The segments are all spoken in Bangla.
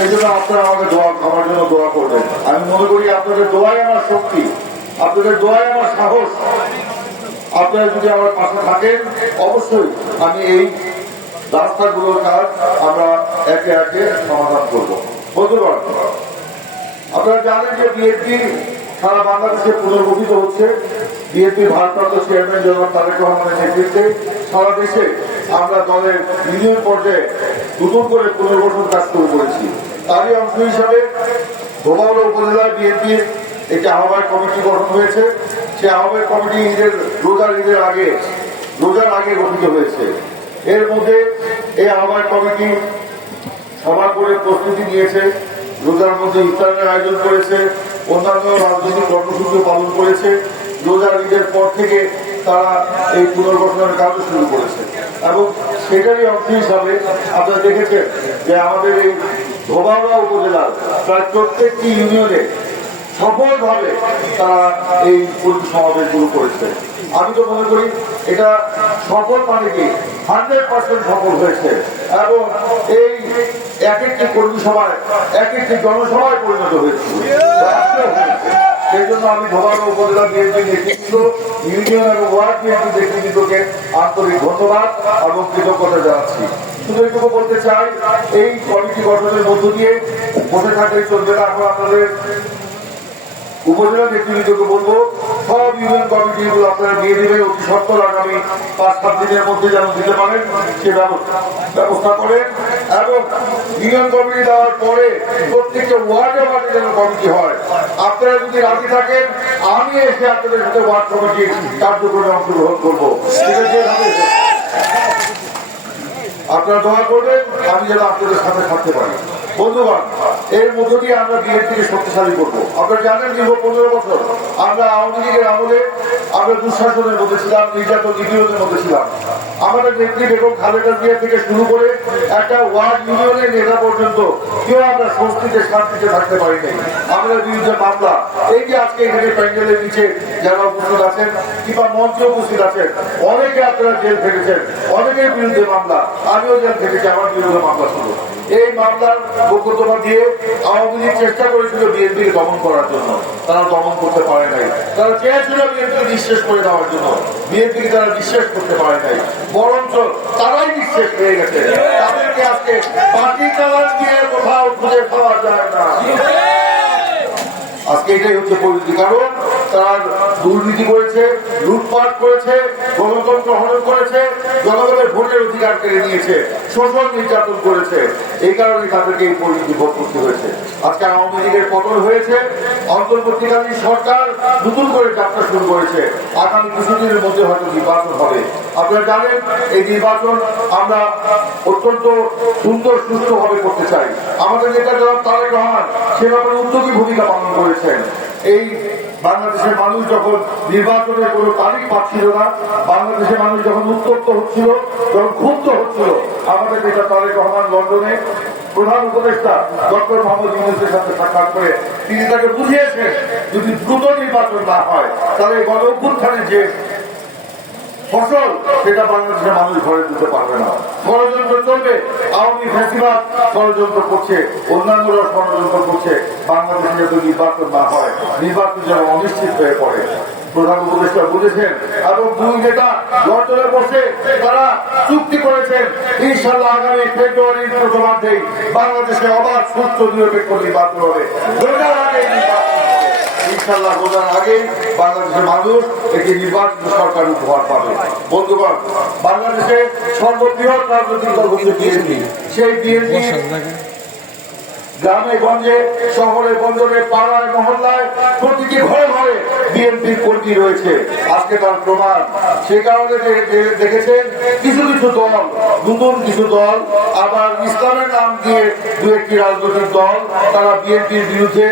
সেই জন্য আপনারা আমাকে আমার জন্য দোয়া করবেন। আমি মনে করি আপনাদের দোয়াই আমার শক্তি, আপনাদের দোয়াই আমার সাহস। আপনারা যদি আমার পাশে থাকেন অবশ্যই আমি এই রাস্তাগুলোর কাজ আমরা একে একে সমাধান করবো। বন্ধুগণ, আপনারা জানেন যে বিএনপি সারা বাংলাদেশে পুনর্গঠিত হচ্ছে। বিএনপির ভারপ্রাপ্ত চেয়ারম্যান জনাব তারেক রহমানের নেতৃত্বে সারা দেশে আমরা দলের ইউনিয়ন পর্যায়ে নতুন করে পুনর্গঠন কাজ শুরু করেছি। তারই অংশ হিসাবে ধোবাউড়া উপজেলায় বিএনপির একটি আহ্বায়ক কমিটি গঠন হয়েছে। সেই আহ্বায়ক কমিটি রোজার আগে গঠিত হয়েছে। এর মধ্যে এই আহ্বায়ক কমিটি সভা করে প্রস্তুতি নিয়েছে, রোজার মধ্যে ইফতারের আয়োজন করেছে, অন্যান্য রাজনৈতিক কর্মসূচি পালন করেছে। রোজার ঈদের পর থেকে তারা এই পুনর্গঠনের কাজ শুরু করেছে এবং সেটারই অংশ হিসাবে আপনারা দেখেছেন যে আমাদের এই ধোবাউড়া উপজেলার প্রায় প্রত্যেকটি ইউনিয়নে সফলভাবে তারা এই কর্মী সমাবেশগুলো করেছে। আমি তো মনে করি এটা সফল মানে কি 100% সফল হয়েছে এবং এই এক একটি কর্মী সভায় এক একটি জনসভায় পরিণত হয়েছে। সেই জন্য আমি ধোবাউড়া উপজেলা বিএনপি নেতৃত্ব, ইউনিয়ন এবং ওয়ার্ড বিএনপি নেতৃত্বকে আন্তরিক ধন্যবাদ এবং কৃতজ্ঞতা জানাচ্ছি। শুধু এইটুকু বলতে চাই, এই কমিটি গঠনের মধ্য দিয়ে বসে থাকলে চলবে না। এখন আপনাদের উপজেলা নেতৃত্বকে বলবো সব ইউনিয়ন কমিটিগুলো আপনারা দিয়ে দেবেন অতি সত্তর আগামী 5-7 দিনের মধ্যে যেন দিতে পারেন সে ব্যবস্থা করেন এবং ইউনিয়ন কমিটি দেওয়ার পরে প্রত্যেকটা ওয়ার্ডে ওয়ার্ডে যেন কমিটি হয়। আপনারা যদি রাজি থাকেন আমি এসে আপনাদের সাথে ওয়ার্ড কমিটির কার্যক্রমে অংশগ্রহণ করবো। আপনারা দোয়া করবেন আমি যেন আপনাদের সাথে থাকতে পারি। বন্ধুগণ, এর মধ্য দিয়ে আমরা বিএনপিকে শক্তিশালী করবো। আপনারা জানেন দীর্ঘ 15 বছর আমরা আওয়ামী লীগের আমলে আমরা দুঃশাসনের মধ্যে ছিলাম, নির্যাতন নিপীড়নের মধ্যে ছিলাম। আমাদের নেত্রী বেগম খালেদা জিয়া থেকে শুরু করে একটা ওয়ার্ড ইউনিয়নের নেতা পর্যন্ত কেউ আমরা স্বস্তিতে শান্তিতে থাকতে পারি নাই। আমাদের বিরুদ্ধে মামলা, এই যে আজকে এখানে প্যান্ডেলের নিচে যারা উপস্থিত আছেন কিংবা মঞ্চে উপস্থিত আছেন, অনেকে আপনারা জেল খেটেছেন, অনেকের বিরুদ্ধে মামলা, আমিও জেল খেটেছি, আমার বিরুদ্ধে মামলা ছিল। এই মামলার মোকদ্দমা দিয়ে আওয়ামী লীগ চেষ্টা করেছিল বিএনপিকে দমন করার জন্য, তারা দমন করতে পারে নাই। তারা চেয়েছিল বিএনপিকে নিঃশেষ করে দেওয়ার জন্য, বিএনপিকে তারা নিঃশেষ করতে পারে নাই, বরঞ্চ তারাই নিঃশেষ হয়ে গেছে। তাদেরকে আজকে বাকি চালান দিয়ে কোথাও খুঁজে পাওয়া যায় না। আজকে এটাই হচ্ছে পরিস্থিতি, কারণ তারা দুর্নীতি করেছে, লুটপাট করেছে, গণতন্ত্র হরণ করেছে, জনগণের ভোটের অধিকার কেড়ে নিয়েছে, শোষণ নির্যাতন করেছে। এই কারণে তাদেরকে এই পরিস্থিতি ভোগ করতে হয়েছে। আজকে আওয়ামী লীগের পতন হয়েছে, অন্তর্বর্তীকালীন সরকার নতুন করে যাত্রা শুরু করেছে। আগামী কিছুদিনের মধ্যে হয়তো নির্বাচন হবে। আপনারা জানেন এই নির্বাচন আমরা অত্যন্ত সুন্দর সুষ্ঠুভাবে করতে চাই। আমাদের নেতা জনাব তারেক রহমান সে ব্যাপারে উদ্যোগী ভূমিকা পালন করেছেন। এই বাংলাদেশের মানুষ যখন নির্বাচনের কোনো তারিখ পাচ্ছিল না, বাংলাদেশের মানুষ যখন উত্তপ্ত হচ্ছিল, যখন ক্ষুব্ধ হচ্ছিল, আমাদের নেতা তারেক রহমান লন্ডনে প্রধান উপদেষ্টা ডক্টর মোহাম্মদ ইউনূসের সাথে সাক্ষাৎ করে তিনি তাকে বুঝিয়েছেন যদি দ্রুত নির্বাচন না হয় তাহলে গণ অভ্যুত্থানের যে ফসল সেটা বাংলাদেশের মানুষ ঘরে তুলতে পারবে না। ষড়যন্ত্র চলবে, আওয়ামী ফ্যাসিবাদ ষড়যন্ত্র করছে, অন্যান্যরা ষড়যন্ত্র করছে, বাংলাদেশে যাতে নির্বাচন না হয়, নির্বাচন যেন অনিশ্চিত হয়ে পড়ে। প্রধান উপদেষ্টা বুঝেছেন এবং দুই নেতা লন্ডনে বসে তারা চুক্তি করেছেন ইনশাআল্লাহ আগামী ফেব্রুয়ারির প্রথমার্ধেই বাংলাদেশে অবাধ সুস্থ নিরপেক্ষ নির্বাচন হবে। ইনশাআল্লাহ রোজার আগে বাংলাদেশের মানুষ একটি নির্বাচিত সরকার উপহার পাবে। বন্ধুগণ, বাংলাদেশে সর্ববৃহৎ রাজনৈতিক দল হচ্ছে বিএনপি। সেই বিএনপি গ্রামে গঞ্জে শহরে বন্দরে পাড়ায় মহল্লায় প্রতিটি ঘরে ঘরে বিএনপির কর্মী রয়েছে। আজকে তার প্রমাণ। সেই কারণে দেখেছেন কিছু কিছু দল, নতুন কিছু দল আবার ইসলামের নাম দিয়ে দু একটি রাজনৈতিক দল তারা বিএনপির বিরুদ্ধে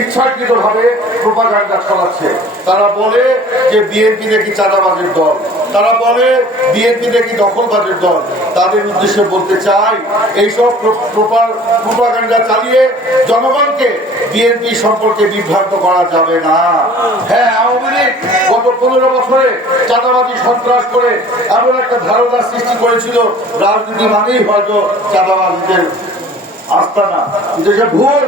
ইচ্ছাকৃত ভাবে প্রোপাগান্ডা চালাচ্ছে। তারা বলে যে বিএনপি নাকি চাঁদাবাজের দল, তারা বলে বিএনপি নাকি দখলবাজের দল। তাদের উদ্দেশ্যে বলতে চাই এইসব প্রোপাগান্ডা চালিয়ে জনগণকে বিএনপি সম্পর্কে বিভ্রান্ত করা যাবে না। হ্যাঁ, আওয়ামী লীগ গত 15 বছরে চাঁদাবাজি সন্ত্রাস করে এমন একটা ধারণা সৃষ্টি করেছিল রাজনীতি মানেই হয়তো চাঁদাবাজিদের আস্তানা, যেটা ভুল।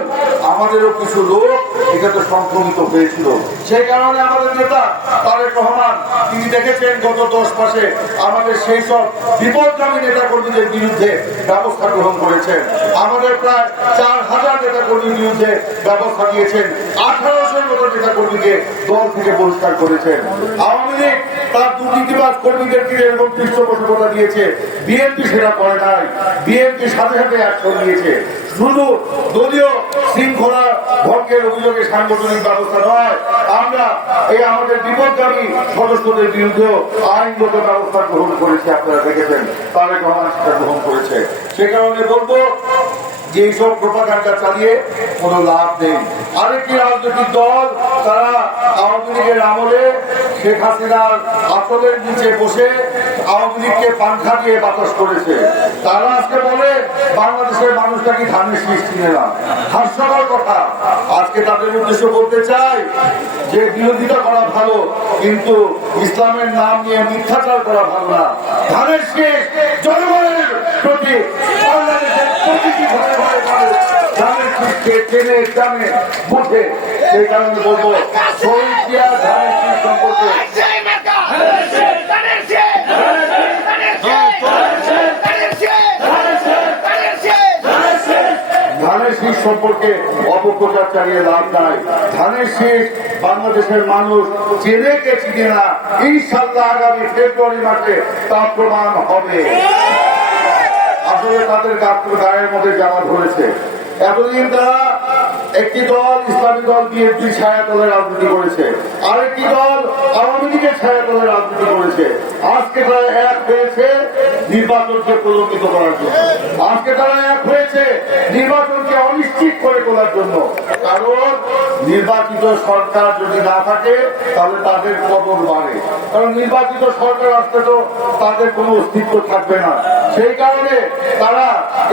আমাদেরও কিছু লোক এখানে সংক্রমিত হয়েছিল। সেই কারণে আমাদের নেতা তারেক রহমান তিনি দেখেছেন গত 10 মাসে আমাদের সেই সব বিপদগামী নেতা কর্মীদের বিরুদ্ধে ব্যবস্থা গ্রহণ করেছেন। আমাদের প্রায় 4000 নেতা কর্মীর বিরুদ্ধে ব্যবস্থা নিয়েছেন। 1800-এর মতো নেতা কর্মীকে দল থেকে বহিষ্কার করেছেন। আওয়ামী লীগ তার দুর্নীতিবাজ কর্মীদেরকে এরকম পৃষ্ঠপোষকতা দিয়েছে, বিএনপি সেটা করে নাই। বিএনপি সাথে সাথে অ্যাকশন নিয়েছে। শুধু দলীয় শৃঙ্খলা ভঙ্গের অভিযোগে সাংগঠনিক ব্যবস্থা নয়, আমরা এই আমাদের বিপদগামী সদস্যদের বিরুদ্ধেও আইনগত ব্যবস্থা গ্রহণ করেছি। আপনারা দেখেছেন তারেক রহমান সেটা গ্রহণ করেছে। সে কারণে বলবো যে এইসব প্রোপাগান্ডা চালিয়ে কোনো লাভ নেই। আরেকটি রাজনৈতিক দল তারা আওয়ামী লীগের আমলে শেখ হাসিনার আঁচলের নিচে বসে আওয়ামী লীগকে পাংখা দিয়ে বাতাস করেছে। তারা আজকে বলে বাংলাদেশের মানুষটা কি ধানের শীষ চিনে না। হাস্যকর কথা। আজকে তাদের উদ্দেশ্য বলতে চাই যে বিরোধিতা করা ভালো, কিন্তু ইসলামের নাম নিয়ে মিথ্যাচার করা ভালো না। ধানের শীষ জনগণের প্রতি বাংলাদেশের প্রতিটি ঘরে ঘরে ধানের শীষকে টেনে টানে বুঝে। সেই কারণে বলবো শহীদ জিয়া ধানের শীষ সম্পর্কে ধানের শীষ সম্পর্কে অপপ্রচার চালিয়ে লাভ নাই। ধানের শীষ বাংলাদেশের মানুষ চেনে কে চিনে না, ইনশাল্লাহ আগামী ফেব্রুয়ারি মাসে তা প্রমাণ হবে। আসলে তাদের গায়ের মধ্যে জ্বালা ধরেছে। এতদিন তারা একটি দল ইসলামী দল বিএনপি ছায়াতলের রাজনীতি করেছে, আরেকটি দল আওয়ামী লীগের ছায়াতলের রাজনীতি করেছে। আজকে তারা এক হয়েছে নির্বাচনকে প্রলম্বিত করার জন্য। আজকে তারা এক হয়েছে নির্বাচনকে অনিশ্চিত করে তোলার জন্য। কারণ নির্বাচিত সরকার যদি না থাকে তাহলে তাদের পতন বাড়ে। কারণ নির্বাচিত সরকার আসতে তো তাদের কোনো অস্তিত্ব থাকবে না। সেই কারণে তারা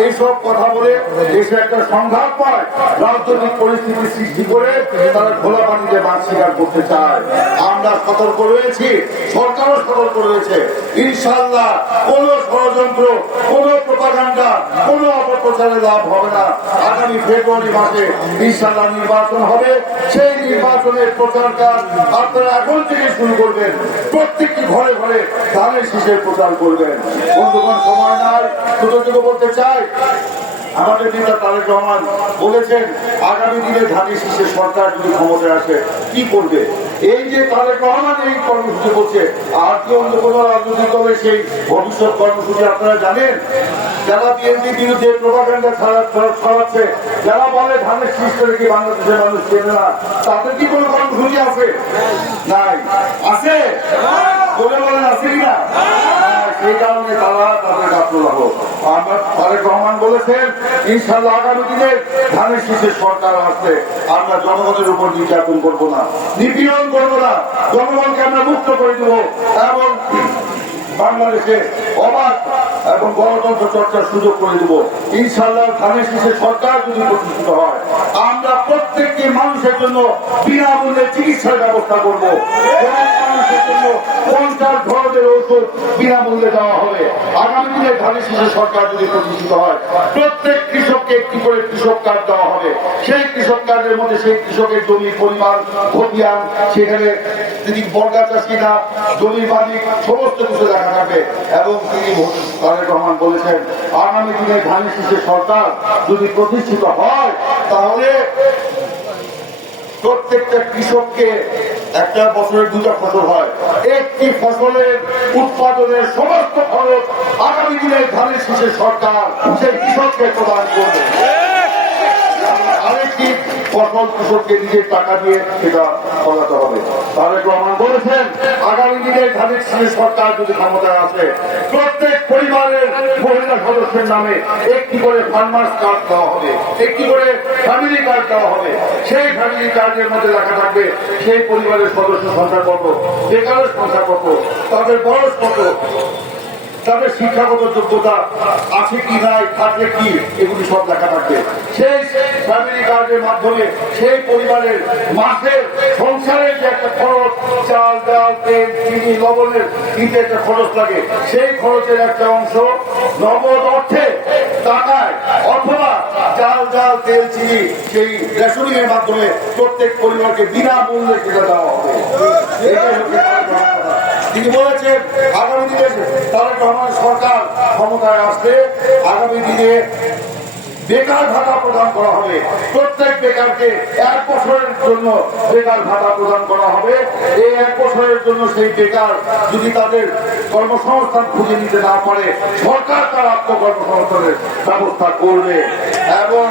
এইসব কথা বলে দেশে একটা সংঘাতময় রাজনৈতিক পরিস্থিতি সৃষ্টি করে তারা খোলা পানিতে মাছ শিকার করতে চায়। আমরা সতর্ক রয়েছি, সরকারও সতর্ক রয়েছে। ইনশাল্লাহ কোন ষড়যন্ত্র, কোন প্রোপাগান্ডা, কোন অপপ্রচারে লাভ হবে না। আগামী ফেব্রুয়ারি মাসে ইনশাল্লাহ নির্বাচন হবে। সেই নির্বাচনের প্রচার কাজ আপনারা এখন থেকে শুরু করবেন। প্রত্যেকটি ঘরে ঘরে ধানের শীষের প্রচার করবেন। বন্ধুগণ, সময় নাই, শুধু বলতে চাই আমাদের নেতা তারেক রহমান বলেছেন আগামী দিনে ধানের শীষের সরকার যদি ক্ষমতায় আসে কি করবে। এই যে তারেক রহমান এই কর্মসূচি করছে, আর কি অন্য কোন রাজনৈতিক দলের সেই ভবিষ্যৎ কর্মসূচি আপনারা জানেন? যারা বিএনপি বিরুদ্ধে প্রোপাগান্ডা ছড়াচ্ছে, যারা বলে ধানের শীষ করে কি বাংলাদেশের মানুষ চেনে না, তাদের কি কোনো কর্মসূচি আছে? নাই। আছে বলে বলেন আছে কিনা? সেই কারণে তারা তাদের গাফলতা হোক। তারেক রহমান বলেছেন ইনশাল্লাহ আগামী দিনে ধানের শীষের সরকার আসলে আমরা জনগণের উপর নির্যাতন করবো না, নিপীড়ন করবো না, জনগণকে আমরা মুক্ত করে দেবো এবং বাংলাদেশে অবাধ এবং গণতন্ত্র চর্চার সুযোগ করে দেবো। ইনশাল্লাহ ধানের শীষের সরকার যদি প্রতিষ্ঠিত হয় আমরা প্রত্যেকটি মানুষের জন্য বিনামূল্যে চিকিৎসার ব্যবস্থা করবো। মানুষের জন্য 50 ধরনের ওষুধ বিনামূল্যে দেওয়া হবে। আগামী দিনে ধানের শীষের সরকার যদি প্রতিষ্ঠিত হয় প্রত্যেক কৃষককে একটি করে কৃষক কার্ড দেওয়া হবে। সেই কৃষক কার্ডের মধ্যে সেই কৃষকের জমির পরিমাণ, খতিয়ান, সেখানে যদি বর্গা চাষি না জমির মালিক সমস্ত কিছু দেখা থাকবে। এবং তিনি তারেক রহমান বলেছেন আগামী দিনে ধানের শীষের সরকার যদি প্রতিষ্ঠিত হয় তাহলে প্রত্যেকটা কৃষককে একটা বছরের 2টা ফসল হয়, একটি ফসলের উৎপাদনের সমস্ত খরচ আগামী দিনে ধানের শীষের সরকার সেই কৃষককে প্রদান করবে। আরেকটি ফসল কৃষককে নিজের টাকা দিয়ে সেটা ফলাতে হবে। তারেক রহমান বলেছেন আগামী দিনে ধানের শীষের সরকার যদি ক্ষমতায় আসে প্রত্যেক পরিবারের মহিলা সদস্যের নামে একটি করে ফার্মার্স কার্ড দেওয়া হবে, একটি করে ফ্যামিলি কার্ড দেওয়া হবে। সেই ফ্যামিলি কার্ডের মধ্যে লেখা থাকবে সেই পরিবারের সদস্য সংখ্যা কত, বেকারের সংখ্যা কত, তাদের বয়স কত, তাদের শিক্ষাগত যোগ্যতা আছে কি নাই, থাকলে কি, এগুলি সব লেখা থাকবে। সেই ফ্যামিলি কার্ডের মাধ্যমে সেই পরিবারের মাসের সংসারের যে একটা খরচ, চাল ডাল তেল চিনি লবণের কিন্তু একটা খরচ লাগে, সেই খরচের একটা অংশ নগদ অর্থে টাকায় অথবা চাল তেল চিনি সেই রেশনিং এর মাধ্যমে প্রত্যেক পরিবারকে বিনামূল্যে সেটা দেওয়া হবে। এটাই হচ্ছে কথা। তিনি বলেছেন আগামী দিনে তারেক রহমানের সরকার ক্ষমতায় আসলে আগামী দিনে বেকার ভাতা প্রদান করা হবে। প্রত্যেক বেকারকে 1 বছরের জন্য বেকার ভাতা প্রদান করা হবে। এই 1 বছরের জন্য সেই বেকার যদি তাদের কর্মসংস্থান খুঁজে নিতে না পারে, সরকার তার আত্মকর্মসংস্থানের ব্যবস্থা করবে। এবং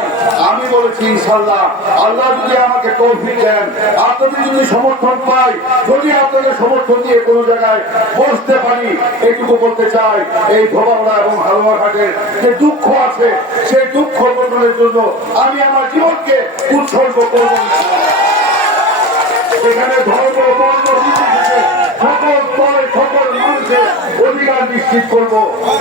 আমি বলেছি ইনশাল্লাহ আল্লাহ যদি আমাকে তৌফিক দেন, আপনাদের যদি সমর্থন পাই, যদি আপনাদের সমর্থন দিয়ে কোনো জায়গায় বসতে পারি, এইটুকু বলতে চাই এই ধোবাউড়া এবং হালুয়াঘাটের যে দুঃখ আছে সেই দুঃখ বদলের জন্য আমি আমার জীবনকে উৎসর্গ করব। এখানে ধর্ম বর্ণ নির্বিশেষে সকল স্তরে সকল মানুষের অধিকার নিশ্চিত করব।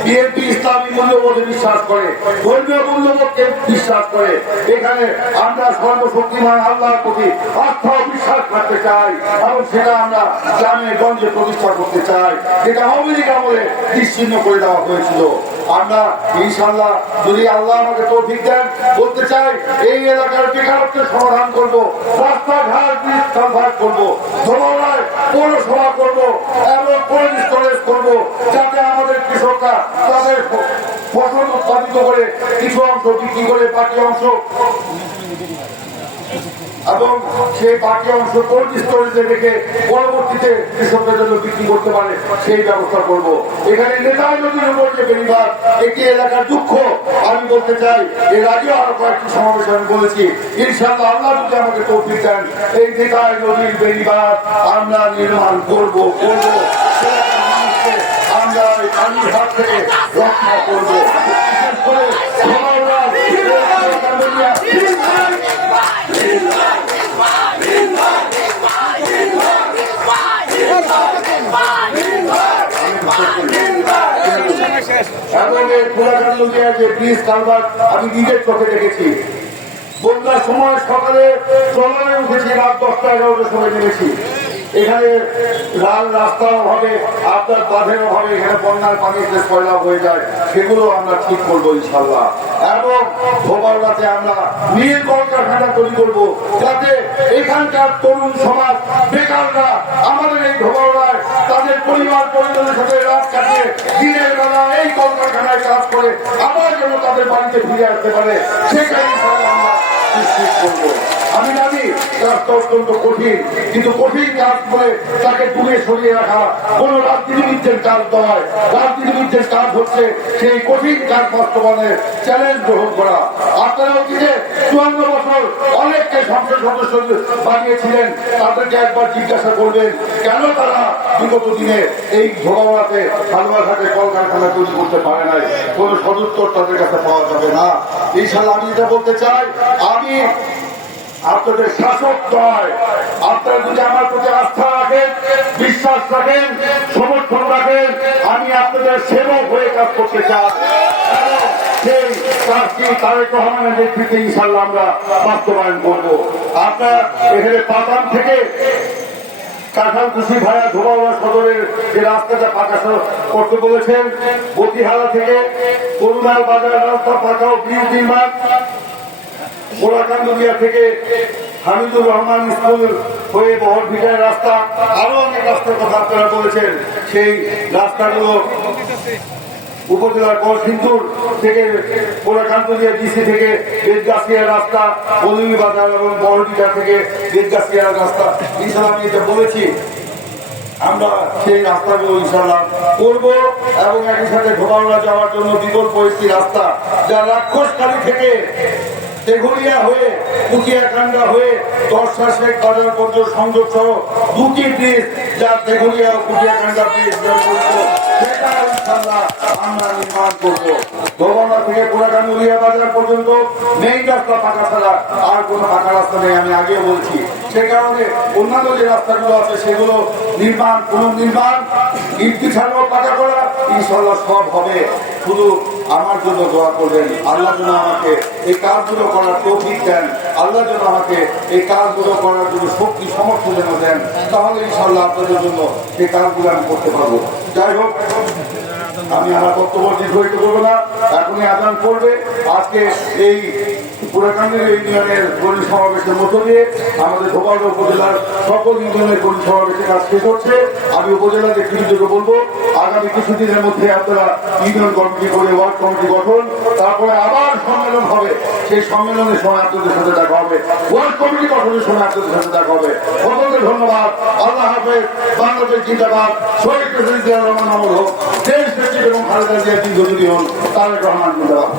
বিএনপি ইসলামী মূল্যবোধে বিশ্বাস করে, ধর্মীয় মূল্যবোধকে বিশ্বাস করে। এখানে আমরা সর্বশক্তিমান আল্লাহর প্রতি আস্থা ও বিশ্বাস রাখতে চাই এবং সেটা আমরা গ্রামে গঞ্জে প্রতিষ্ঠা করতে চাই, যেটা আওয়ামী লীগ আমলে নিশ্চিহ্ন করে দেওয়া হয়েছিল। আমরা ইনশাল্লাহ যদি আল্লাহ আমাকে তৌফিক দেন, বলতে চাই এই এলাকার বেকারত্বের সমাধান করব, রাস্তাঘাট কালভার্ট করব, ধোবাউড়ায় পৌরসভা করব এবং কোল্ড স্টোরেজ করব, যাতে আমাদের কৃষকরা তাদের ফসল উৎপাদিত করে কিছু অংশ বিক্রি করে বাকি অংশ এবং সেই বাকি অংশ কোল্ড স্টোরেজে রেখে পরবর্তীতে কৃষকদের জন্য বিক্রি করতে পারে সেই ব্যবস্থা করব। এখানে নেতাই নদীর উপর যে বেড়িবাঁধ, একটি এলাকার দুঃখ আমি বলতে চাই। এর আগেও আরো কয়েকটি সমাবেশ আমি বলেছি, ইনশাআল্লাহ আল্লাহ যদি আমাকে তৌফিক দেন এই নেতাই নদীর বেড়িবাঁধ আমরা নির্মাণ করব। আমরা এই পানির হাত থেকে রক্ষা করবো। বিশেষ করে আমি নিজের চোখে দেখেছি। বন্যার সময় সকালে চলায় উঠেছি, রাত 10টা-11টার সময় নেমেছি। এখানে লাল রাস্তার অভাবে আপনার বাঁধের অভাবে এখানে বন্যার পানি পয়লা হয়ে যায়, সেগুলো আমরা ঠিক করবো ইনশাল্লাহ। এবং ধোবাউড়াতে আমরা নীল কলকারখানা তৈরি করবো, যাতে এখানকার তরুণ সমাজ বেকাররা আমাদের এই ধোবাউড়ায় তাদের পরিবার পরিজনের সাথে রাত কাটিয়ে দিনের বেলা এই কলকারখানায় কাজ করে আবার যেন তাদের বাড়িতে ফিরে আসতে পারে, সেটাই ইনশাল্লাহ আমরা নিশ্চিত করবো। আমি জানি কাজটা অত্যন্ত কঠিন, কিন্তু কঠিন কাজ করে তাকে দূরে সরিয়ে রাখা কোন রাজনীতিবিদদের কাজ নয়। রাজনীতিবিদদের কাজ হচ্ছে সেই কঠিন কাজ বাস্তবায়নের চ্যালেঞ্জ গ্রহণ করা। আপনারা অতীতে 54 বছর অনেককে সংসদ সদস্য বানিয়েছিলেন, তাদেরকে একবার জিজ্ঞাসা করবেন কেন তারা বিগত দিনে এই ধোবাউড়াতে হালুয়াঘাটে কলকারখানা তৈরি করতে পারে নাই। কোন সদুত্তর তাদের কাছে পাওয়া যাবে না। ইনশাআল্লাহ আমি যেটা বলতে চাই, আমি আপনাদের শাসক নয়, আপনারা যদি আমার প্রতি আস্থা রাখেন, বিশ্বাস রাখেন, সমর্থন রাখেন, আমি আপনাদের সেবক হয়ে কাজ করতে চাই। সেই কাজটি তারেক রহমানের নেতৃত্বে ইনশাল্লাহ আমরা বাস্তবায়ন করব। আপনার এখানে পাতাম থেকে কাঁঠালকুশি ভায়া ধোবাউড়া সদরের যে রাস্তাটা পাকা করতে বলেছেন, বতিহারা থেকে করুণার বাজার রাস্তা পাকা ও ব্রিজ নির্মাণ, মোড়াকান্দুরিয়া থেকে হামিদুর রহমান স্কুল হয়ে বহরভিটার রাস্তা, আরো অনেক রাস্তার কথা আপনারা বলেছেন। সেই রাস্তাগুলো উপজেলার কলসিন্দুর থেকে মোড়াকান্দুরিয়া ডিসি থেকে বেদগাছিয়া রাস্তা, বলুমি বাজার এবং বহরভিটা থেকে বেদগাছিয়া রাস্তা, ইনশাআল্লাহ আমি এটা বলেছি আমরা সেই রাস্তাগুলো ইনশাআল্লাহ করব। এবং একই সাথে ধোবাউড়া যাওয়ার জন্য বিকল্প একটি রাস্তা, যা রাক্ষসকালী থেকে তেঘুরিয়া হয়ে পুকিয়াকান্দা হয়ে দর্শা শেখ বাজার পর্যন্ত সংযোগ সহ 2টি ব্রিজ, যা তেঘুরিয়া ও পুকিয়াকান্দা ব্রিজ সেটা ইনশাআল্লাহ আমরা নির্মাণ করব। ধোবাউড়া থেকে পোড়াকান্দুরিয়া বাজার পর্যন্ত মেইন রাস্তা পাকা ছাড়া আর কোনো পাকা রাস্তা নেই, আমি আগেও বলছি। সে কারণে অন্যান্য যে রাস্তাগুলো আছে সেগুলো নির্মাণ, পুনর্নির্মাণ, ইট বিছানো, পাকা করা ইনশাআল্লাহ সব হবে। শুধু আমার জন্য দোয়া করবেন, আল্লাহ যেন আমাকে এই কাজগুলো করার তৌফিক দেন, আল্লাহ যেন আমাকে এই কাজগুলো করার জন্য শক্তি সমর্থ যেন দেন, তাহলে ইনশাআল্লাহ আপনাদের জন্য সেই কাজগুলো আমি করতে পারবো। যাই হোক, আমি আমার বক্তব্য দীর্ঘায়িত করবো না, এখনই আজান করবে। আজকে এই পুরাকান্দির ইউনিয়নের কর্মী সমাবেশের মধ্য দিয়ে আমাদের ধোপাড়া উপজেলার সকল ইউনিয়নের কর্মী সমাবেশের কাজ শেষ হচ্ছে। আমি উপজেলার নেতৃবৃন্দকে বলবো আগামী কিছুদিনের মধ্যে আপনারা ইউনিয়ন কমিটি করে ওয়ার্ড কমিটি গঠন, তারপরে আবার সম্মেলন হবে। সেই সম্মেলনের সময় আপনাদের সাথে দেখা হবে, ওয়ার্ড কমিটি গঠনের সময় আপনাদের সাথে দেখা হবে। সকলকে ধন্যবাদ। আল্লাহ হাফেজ। বাংলাদেশ জিন্দাবাদ। শহীদ প্রেসিডেন্ট জিয়া রহমান আমল হোক। দেশ নেত্রী এবং খালেদা জিয়া দীর্ঘজীবী হন। তারেক রহমান জিন্দাবাদ।